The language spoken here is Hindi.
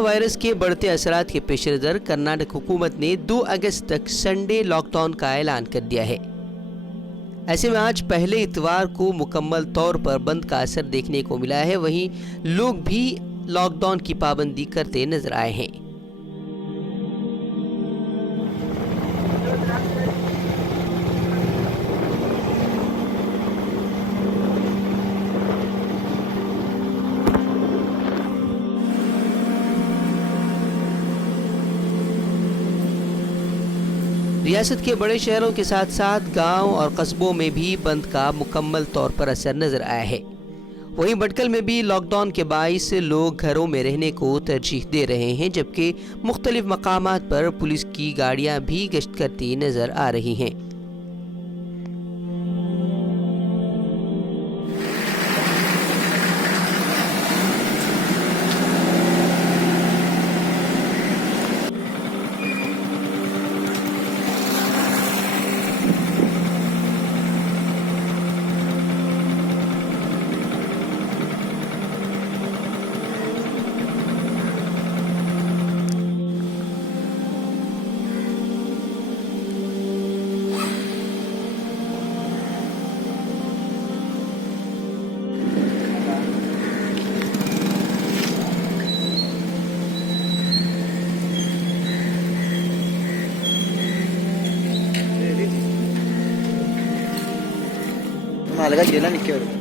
वायरस के बढ़ते असरात के पेश नज़र कर्नाटक हुकूमत ने 2 अगस्त तक संडे लॉकडाउन का ऐलान कर दिया है। ऐसे में आज पहले इतवार को मुकम्मल तौर पर बंद का असर देखने को मिला है। वहीं लोग भी लॉकडाउन की पाबंदी करते नजर आए हैं। रियासत के बड़े शहरों के साथ साथ गांव और कस्बों में भी बंद का मुकम्मल तौर पर असर नजर आया है। वहीं भटकल में भी लॉकडाउन के बाइस लोग घरों में रहने को तरजीह दे रहे हैं, जबकि मुख्तलिफ मकामात पर पुलिस की गाड़ियां भी गश्त करती नजर आ रही हैं। Malaga gelen 2 euro.